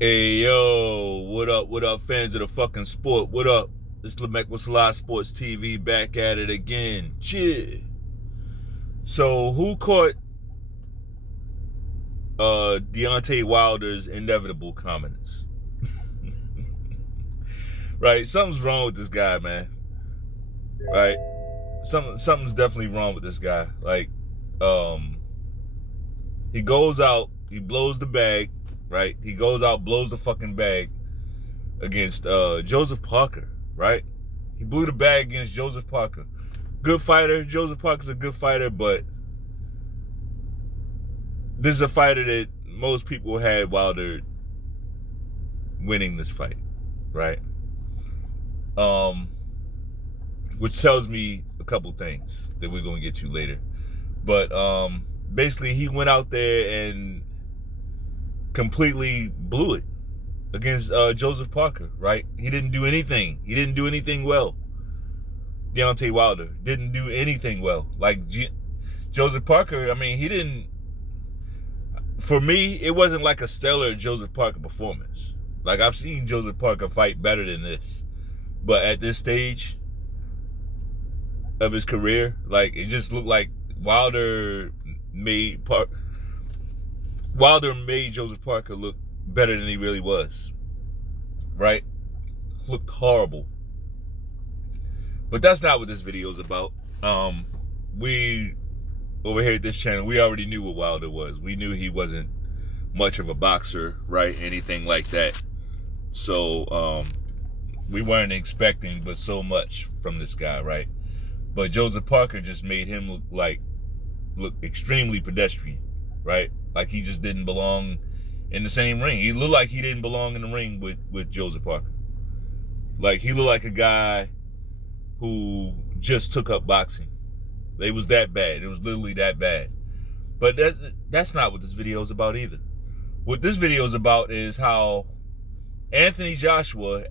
Hey yo, what up? What up, fans of the fucking sport? What up? It's Lamech with selahsportstv back at it again. Cheer. So who caught Deontay Wilder's inevitable comments? Right? Something's wrong with this guy, man. Right? Something's definitely wrong with this guy. Like, um, he goes out, he blows the bag, right? He goes out, blows the fucking bag against Joseph Parker, right? He blew the bag against Joseph Parker. Good fighter. Joseph Parker's a good fighter, but this is a fighter that most people had Wilder winning this fight, right? Which tells me a couple things that we're gonna get to later. But basically, he went out there and completely blew it against Joseph Parker, right? He didn't do anything. He didn't do anything well. Deontay Wilder didn't do anything well. Like Joseph Parker, I mean, he didn't. For me, it wasn't like a stellar Joseph Parker performance. Like, I've seen Joseph Parker fight better than this, but at this stage of his career, like, it just looked like Wilder made Joseph Parker look better than he really was. Right? Looked horrible. But that's not what this video is about. We over here at this channel, we already knew what Wilder was. We knew he wasn't much of a boxer, right? Anything like that. So we weren't expecting but so much from this guy, right? But Joseph Parker just made him look extremely pedestrian, right? Like he just didn't belong in the same ring. He looked like he didn't belong in the ring with Joseph Parker. Like, he looked like a guy who just took up boxing. It was that bad. It was literally that bad. But that's not what this video is about either. What this video is about is how Anthony Joshua,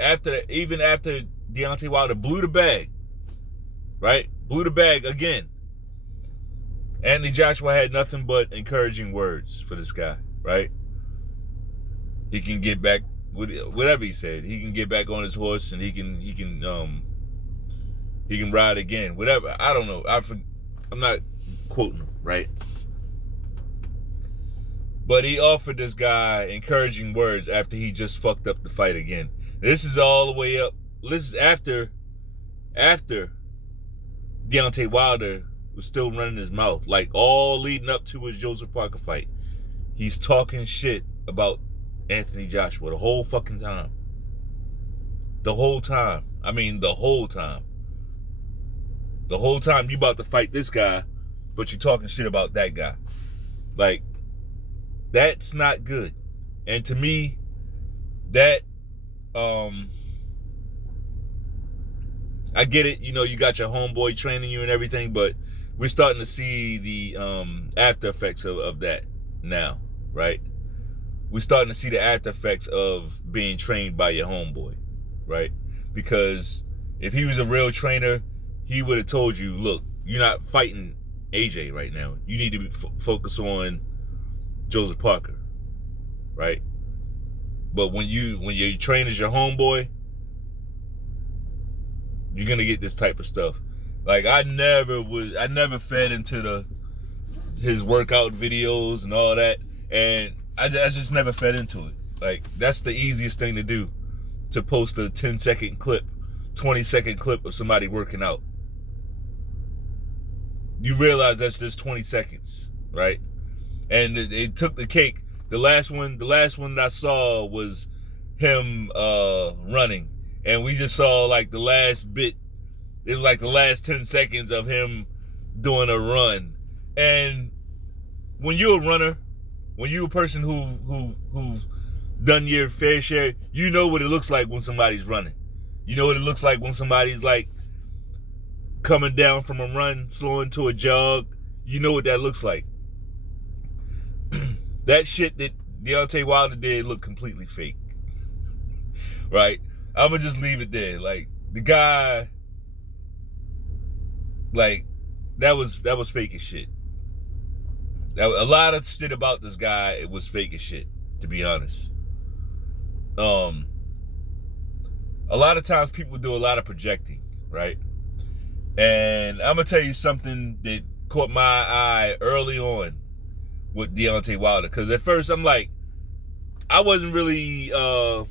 even after Deontay Wilder blew the bag, right? Blew the bag again. Anthony Joshua had nothing but encouraging words for this guy, right? He can get back with whatever he said. He can get back on his horse and he can ride again. Whatever. I don't know. I'm not quoting him, right? But he offered this guy encouraging words after he just fucked up the fight again. This is all the way up. This is after Deontay Wilder was still running his mouth, like all leading up to his Joseph Parker fight. He's talking shit about Anthony Joshua the whole fucking time. The whole time. I mean, the whole time. The whole time you about to fight this guy, but you're talking shit about that guy. Like, that's not good. And to me, that, I get it, you got your homeboy training you and everything, but we're starting to see the after effects of that now, right? We're starting to see the after effects of being trained by your homeboy, right? Because if he was a real trainer, he would have told you, look, you're not fighting AJ right now. You need to focus on Joseph Parker, right? But when your trainer's your homeboy, you're gonna get this type of stuff. Like, I never fed into his workout videos and all that, and I just never fed into it. Like, that's the easiest thing to do, to post a 10-second clip, 20-second clip of somebody working out. You realize that's just 20 seconds, right? And it took the cake. The last one that I saw was him running, and we just saw like the last bit. It was like the last 10 seconds of him doing a run. And when you're a runner, when you're a person who's done your fair share, you know what it looks like when somebody's running. You know what it looks like when somebody's like coming down from a run, slowing to a jog. You know what that looks like. That shit that Deontay Wilder did looked completely fake. Right? I'm going to just leave it there. Like, the guy, like, that was fake as shit. A lot of shit about this guy, it was fake as shit, to be honest. a lot of times people do a lot of projecting, right? And I'm gonna tell you something that caught my eye early on with Deontay Wilder, because at first I'm like, I wasn't really I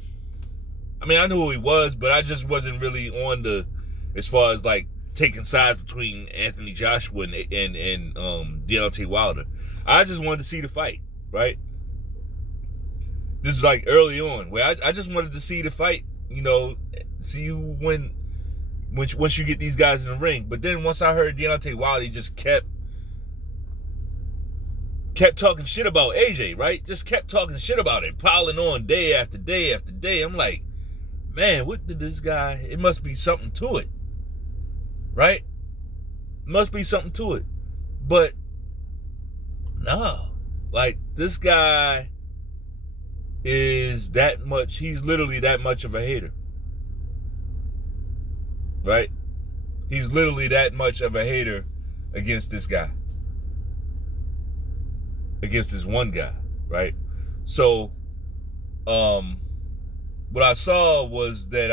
mean, I knew who he was, but I just wasn't really on the, as far as like taking sides between Anthony Joshua and Deontay Wilder. I just wanted to see the fight, right? This is like early on, where I just wanted to see the fight, you know, see who win once you get these guys in the ring. But then once I heard Deontay Wilder, he just kept talking shit about AJ, right? Just kept talking shit about it, piling on day after day after day. I'm like, man, what did this guy, it must be something to it, right? Must be something to it. But no, like, this guy is that much, he's literally that much of a hater, right? He's literally that much of a hater against this guy, against this one guy, right? So, what I saw was that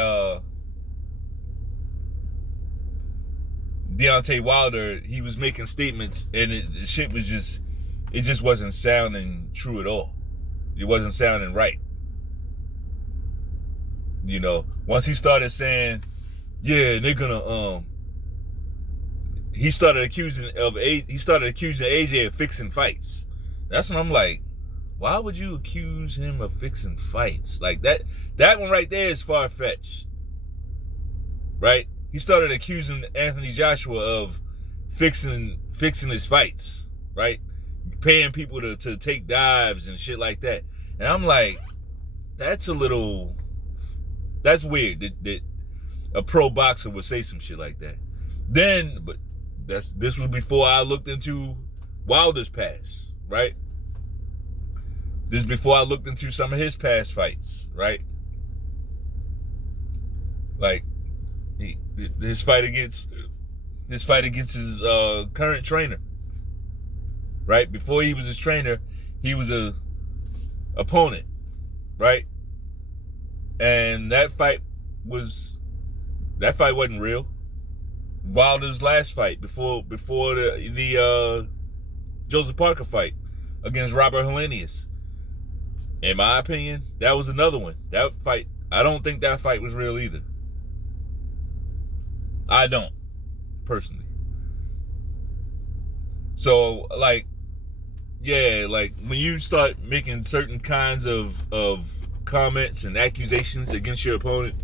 Deontay Wilder, he was making statements, and the shit was just, it just wasn't sounding true at all. It wasn't sounding right. You know, once he started saying, yeah, they're gonna he started accusing AJ of fixing fights. That's when I'm like, why would you accuse him of fixing fights? Like, that one right there is far-fetched, right? He started accusing Anthony Joshua of fixing his fights, right? Paying people to take dives and shit like that. And I'm like, that's weird that a pro boxer would say some shit like that. Then, but this was before I looked into Wilder's past, right? This is before I looked into some of his past fights, right? Like, his fight against his current trainer, right? Before he was his trainer, he was a opponent, right? And that fight wasn't real. Wilder's last fight before the Joseph Parker fight against Robert Helenius, in my opinion, that was another one. That fight, I don't think that fight was real either. I don't, personally. So, like, yeah, like, when you start making certain kinds of comments and accusations against your opponent,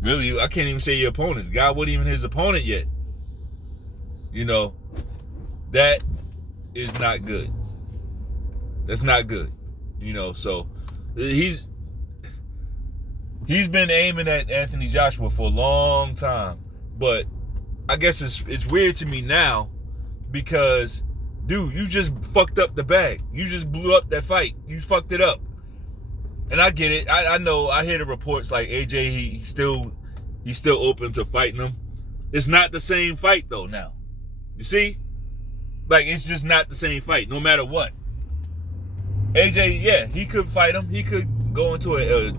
really, I can't even say your opponent. The guy wasn't even his opponent yet. You know, that is not good. That's not good. You know, so he's been aiming at Anthony Joshua for a long time. But I guess it's weird to me now because, dude, you just fucked up the bag. You just blew up that fight. You fucked it up. And I get it. I know. I hear the reports like AJ, he's still open to fighting him. It's not the same fight though now. You see? Like, it's just not the same fight, no matter what. AJ, yeah, he could fight him. He could go into a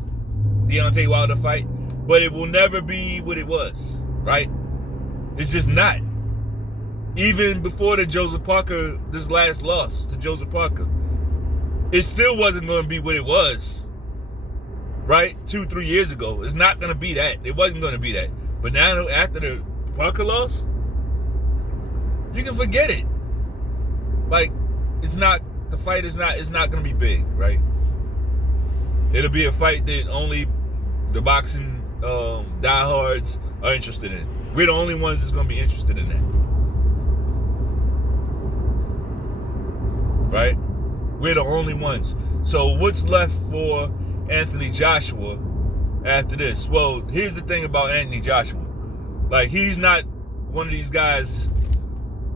Deontay Wilder fight, but it will never be what it was, right? It's just not. Even before this last loss to Joseph Parker, it still wasn't going to be what it was, right? 2-3 years ago. It's not going to be that. It wasn't going to be that. But now, after the Parker loss, you can forget it. Like, the fight is not going to be big, right? It'll be a fight that only the boxing diehards are interested in. We're the only ones that's going to be interested in that. Right? We're the only ones. So what's left for Anthony Joshua after this? Well, here's the thing about Anthony Joshua. Like, he's not one of these guys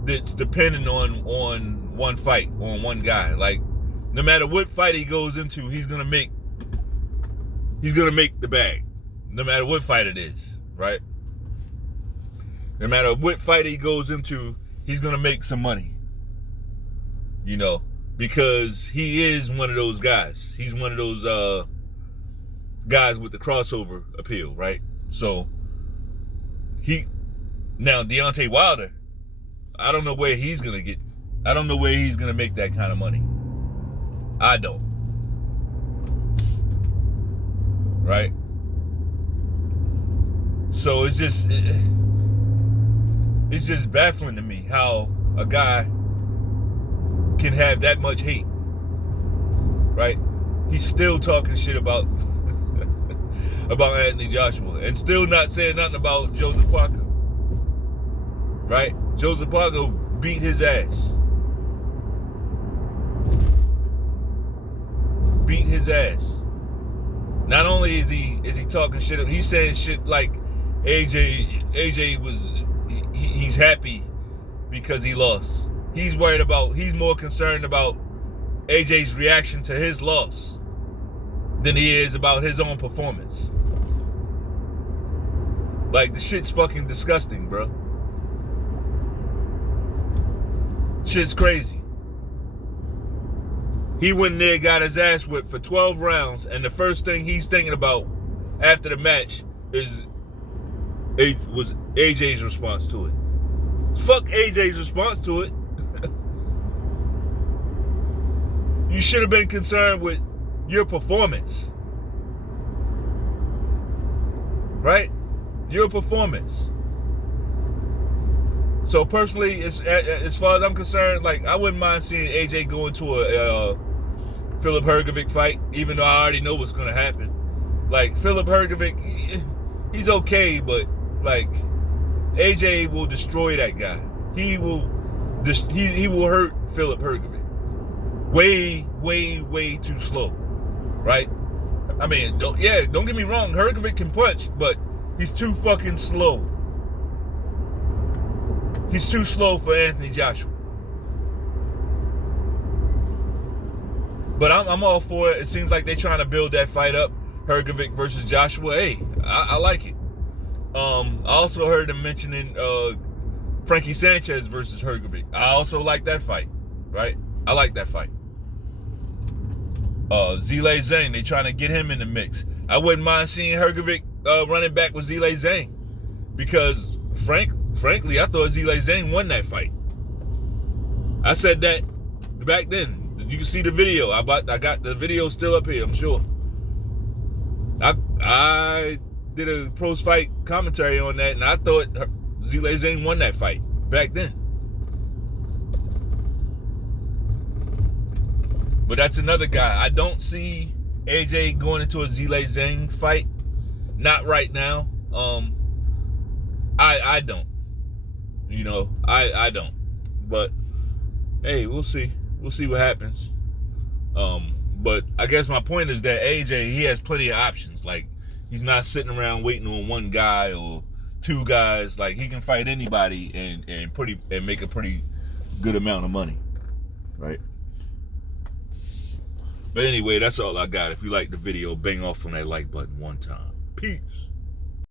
that's dependent on one fight, on one guy. Like, no matter what fight he goes into, he's gonna make the bag. No matter what fight it is, right? No matter what fight he goes into, he's gonna make some money. You know, because he is one of those guys. He's one of those guys with the crossover appeal, right? So now Deontay Wilder, I don't know where he's gonna make that kind of money. I don't. Right? So it's just baffling to me how a guy can have that much hate. Right? He's still talking shit about Anthony Joshua and still not saying nothing about Joseph Parker. Right? Joseph Parker beat his ass. Beat his ass. Not only is he talking shit, he's saying shit like AJ was he's happy because he lost. He's more concerned about AJ's reaction to his loss than he is about his own performance. Like, the shit's fucking disgusting, bro. Shit's crazy. He went in there, got his ass whipped for 12 rounds, and the first thing he's thinking about after the match was AJ's response to it. Fuck AJ's response to it. You should have been concerned with your performance. Right? Your performance. So personally, as far as I'm concerned, like, I wouldn't mind seeing AJ go into a Philip Hrgovic fight, even though I already know what's going to happen. Like, Philip Hrgovic, he's okay, but, like, AJ will destroy that guy. He will hurt Philip Hrgovic. Way, way, way too slow, right? I mean, don't get me wrong, Hrgovic can punch, but he's too fucking slow. He's too slow for Anthony Joshua. But I'm all for it. It seems like they're trying to build that fight up, Hrgovic versus Joshua. Hey, I like it. I also heard them mentioning Frankie Sanchez versus Hrgovic. I also like that fight, right? I like that fight. Zhilei Zhang, they trying to get him in the mix. I wouldn't mind seeing Hrgovic running back with Zhilei Zhang, because frankly, I thought Zhilei Zhang won that fight. I said that back then. You can see the video. I got the video still up here, I'm sure. I did a post-fight commentary on that, and I thought Zhilei Zhang won that fight back then. But that's another guy. I don't see AJ going into a Zhilei Zhang fight. Not right now. I don't. You know, I don't. But hey, we'll see. We'll see what happens. But I guess my point is that AJ, he has plenty of options. Like, he's not sitting around waiting on one guy or two guys. Like, he can fight anybody and make a pretty good amount of money. Right? But anyway, that's all I got. If you like the video, bang off on that like button one time. Peace.